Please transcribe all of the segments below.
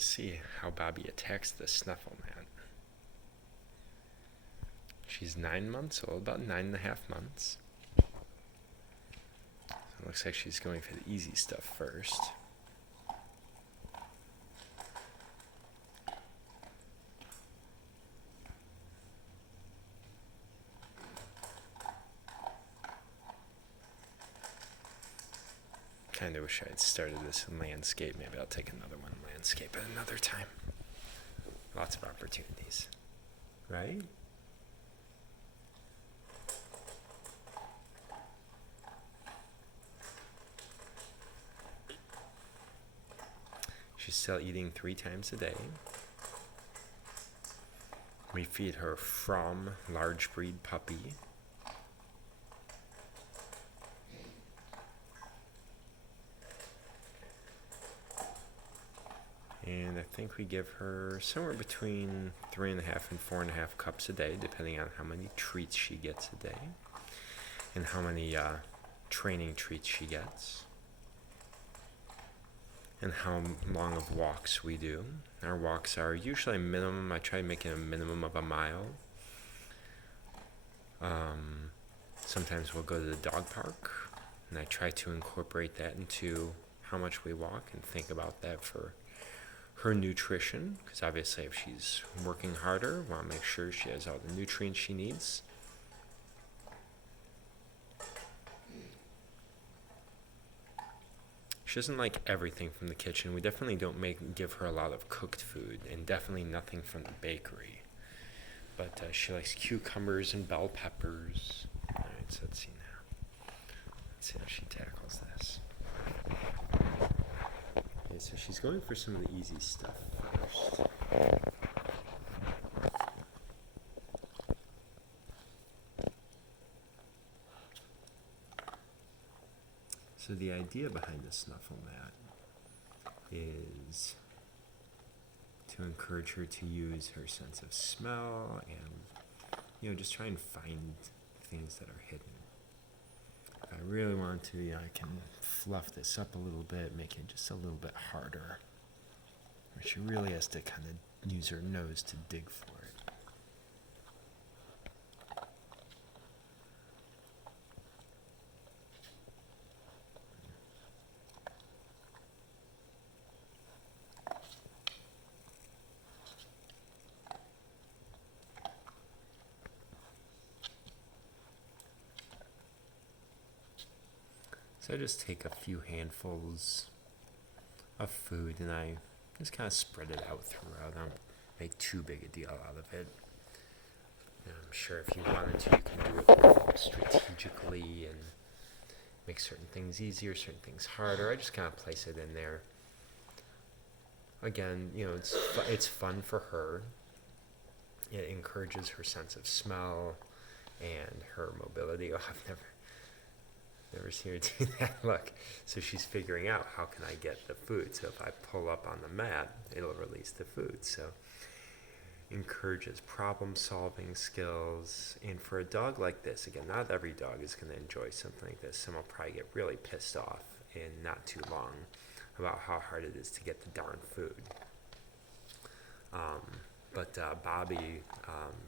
Let's see how Bobbi attacks the snuffle mat. She's 9 months old, about 9.5 months. So it looks like she's going for the easy stuff first. Kind of wish I had started this in landscape. Maybe I'll take another one in landscape at another time. Lots of opportunities, right? She's still eating 3 times a day. We feed her from large breed puppy. And I think we give her somewhere between 3.5 and 4.5 cups a day, depending on how many treats she gets a day and how many training treats she gets, and how long of walks we do. Our walks are usually a minimum. I try making a minimum of a mile. Sometimes we'll go to the dog park, and I try to incorporate that into how much we walk and think about that for her nutrition, because obviously if she's working harder, we want to make sure she has all the nutrients she needs. She doesn't like everything from the kitchen. We definitely don't give her a lot of cooked food, and definitely nothing from the bakery. But she likes cucumbers and bell peppers. All right, so let's see now. Let's see how she tackles this. Okay, so she's going for some of the easy stuff first. So the idea behind the snuffle mat is to encourage her to use her sense of smell and, just try and find things that are hidden. If I really want to, I can fluff this up a little bit, make it just a little bit harder. Where she really has to kind of use her nose to dig for it. So I just take a few handfuls of food and I just kind of spread it out throughout. I don't make too big a deal out of it. And I'm sure if you wanted to, you can do it more strategically and make certain things easier, certain things harder. I just kind of place it in there. Again, it's fun for her. It encourages her sense of smell and her mobility. Oh, I've never seen her do that. Look, so she's figuring out how can I get the food. So if I pull up on the mat, it'll release the food. So encourages problem-solving skills. And for a dog like this, again, not every dog is going to enjoy something like this. Some will probably get really pissed off in not too long about how hard it is to get the darn food. But Bobbi,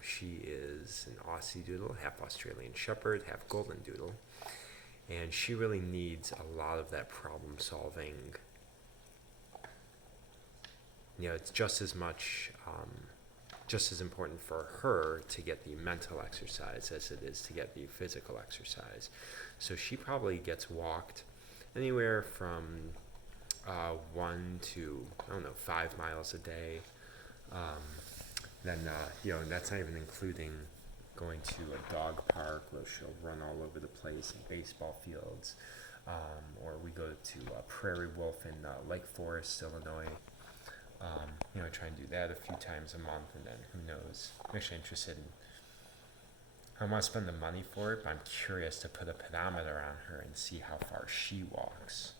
she is an Aussie Doodle, half Australian Shepherd, half Golden Doodle. And she really needs a lot of that problem solving. It's just as important for her to get the mental exercise as it is to get the physical exercise. So she probably gets walked anywhere from 1 to 5 miles a day. Then that's not even including going to a dog park where she'll run all over the place in baseball fields, or we go to Prairie Wolf in Lake Forest, Illinois. Try and do that a few times a month, and then who knows. I'm actually interested in, I want to spend the money for it, but I'm curious to put a pedometer on her and see how far she walks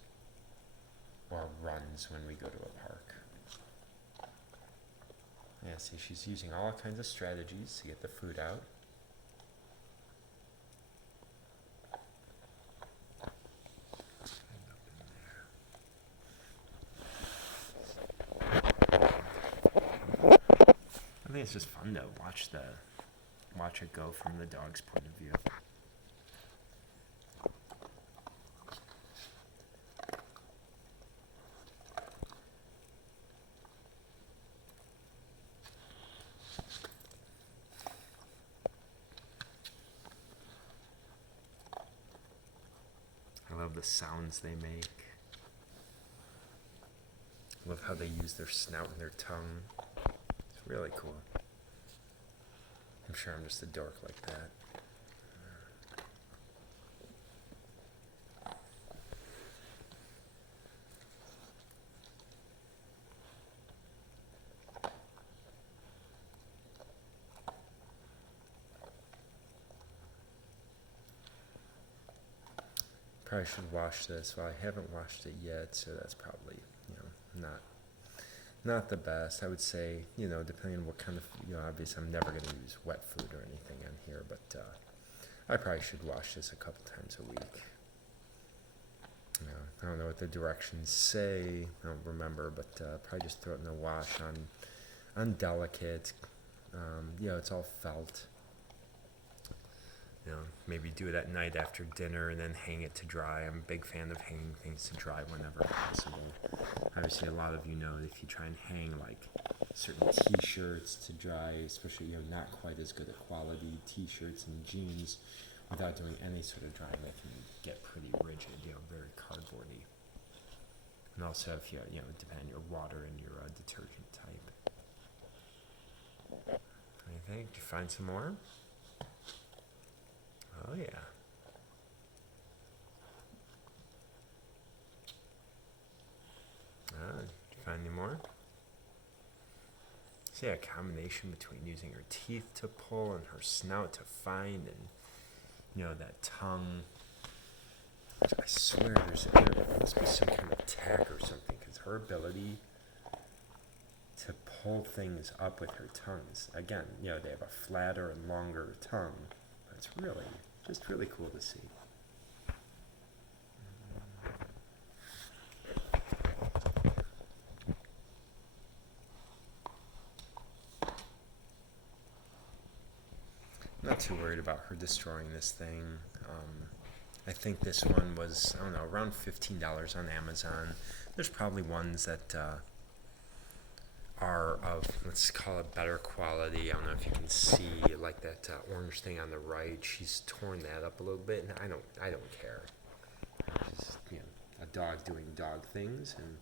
or runs when we go to a park. Yeah, see, she's using all kinds of strategies to get the food out. think it's just fun to watch it go from the dog's point of view. I love the sounds they make. I love how they use their snout and their tongue. It's really cool. I'm sure I'm just a dork like that. Probably should wash this. Well, I haven't washed it yet, so that's probably, not the best. I would say, depending on what kind of, obviously I'm never going to use wet food or anything on here, but I probably should wash this a couple times a week. I don't know what the directions say. I don't remember, but probably just throw it in the wash on delicate. It's all felt. Maybe do it at night after dinner and then hang it to dry. I'm a big fan of hanging things to dry whenever possible. Obviously, a lot of you know that if you try and hang like certain t-shirts to dry, especially not quite as good a quality t-shirts and jeans, without doing any sort of drying, they can get pretty rigid, very cardboardy. And also if you depending on your water and your detergent type. What do you think? Did you find some more? Oh, yeah. Did you find any more? See a combination between using her teeth to pull and her snout to find, and that tongue. I swear there must be some kind of tack or something, because her ability to pull things up with her tongues. Again, they have a flatter and longer tongue. It's really cool to see. I'm not too worried about her destroying this thing. I think this one was, around $15 on Amazon. There's probably ones that are of, let's call it, better quality. I don't know if you can see, like that orange thing on the right. She's torn that up a little bit, and I don't care. It's just, a dog doing dog things, and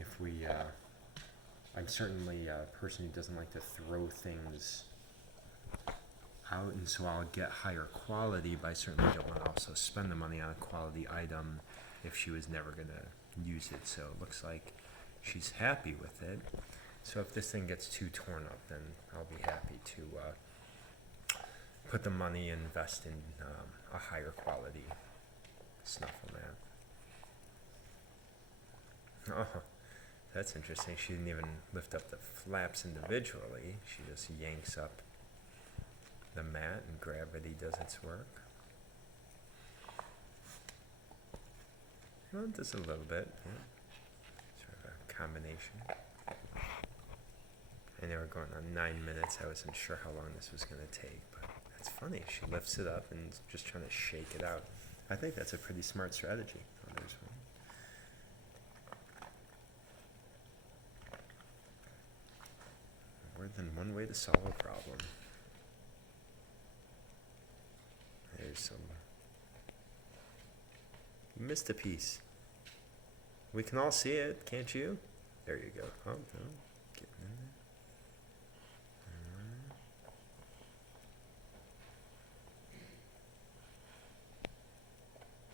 if we, I'm certainly a person who doesn't like to throw things out, and so I'll get higher quality, but I certainly don't want to also spend the money on a quality item if she was never going to use it. So it looks like she's happy with it. So if this thing gets too torn up, then I'll be happy to put the money and invest in a higher quality snuffle mat. Oh, that's interesting. She didn't even lift up the flaps individually. She just yanks up the mat and gravity does its work. Well, just a little bit, yeah. Sort of a combination. I know we're going on 9 minutes. I wasn't sure how long this was going to take, but it's funny. She lifts it up and is just trying to shake it out. I think that's a pretty smart strategy. Oh, there's one. More than one way to solve a problem. There's some. You missed a piece. We can all see it, can't you? There you go. Oh, no. Getting in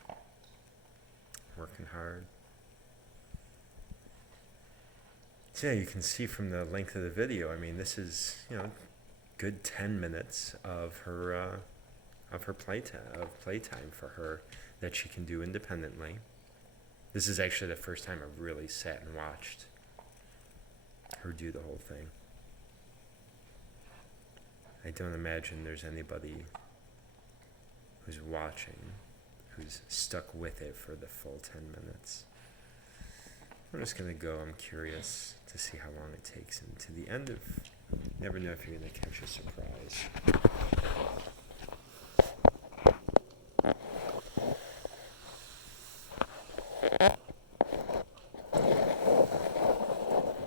there. Working hard. So yeah, you can see from the length of the video, I mean, this is, good 10 minutes of her playtime for her that she can do independently. This is actually the first time I've really sat and watched her do the whole thing. I don't imagine there's anybody who's watching who's stuck with it for the full 10 minutes. I'm just going to go. I'm curious to see how long it takes, and to the end of Never know if you're going to catch a surprise.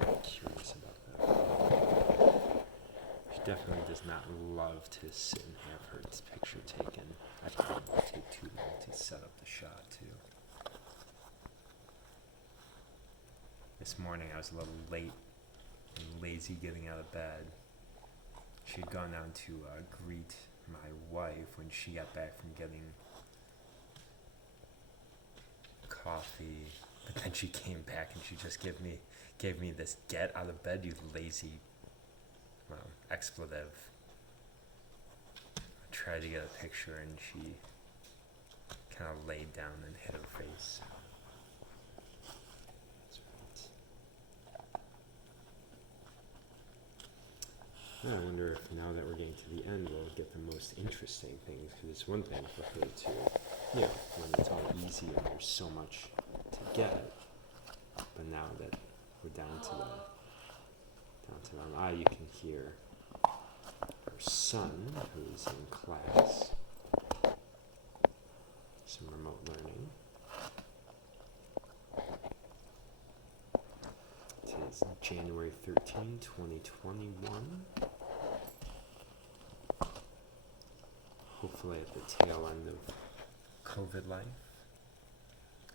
I'm curious about that. She definitely does not love to sit and have her picture taken. I probably would take too long to set up the shot, too. This morning I was a little late and lazy getting out of bed. She had gone down to greet my wife when she got back from getting coffee, but then she came back and she just gave me this "get out of bed, you lazy," expletive. I tried to get a picture and she kind of laid down and hit her face. I wonder if now that we're getting to the end, we'll get the most interesting things. Because it's one thing for her to, when it's all easy and there's so much to get. But now that we're down to them, you can hear her son, who's in class, some remote learning. It is January 13, 2021. Hopefully at the tail end of COVID life,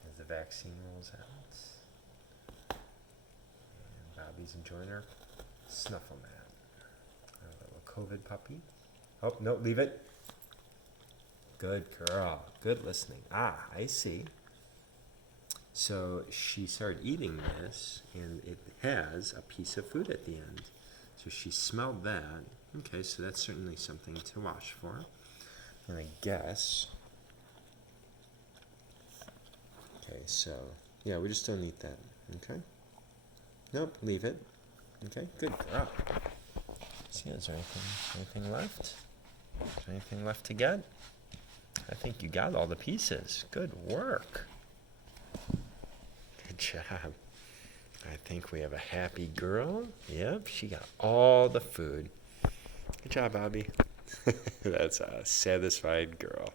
as the vaccine rolls out. And Bobbi's enjoying her snuffle mat. A little COVID puppy. Oh, no, leave it. Good girl. Good listening. I see. So she started eating this, and it has a piece of food at the end. So she smelled that. Okay, so that's certainly something to watch for. And I guess. Okay, so we just don't eat that. Okay. Nope, leave it. Okay, good girl. See, is there anything left? Is there anything left to get? I think you got all the pieces. Good work. Good job. I think we have a happy girl. Yep, she got all the food. Good job, Bobbi. That's a satisfied girl.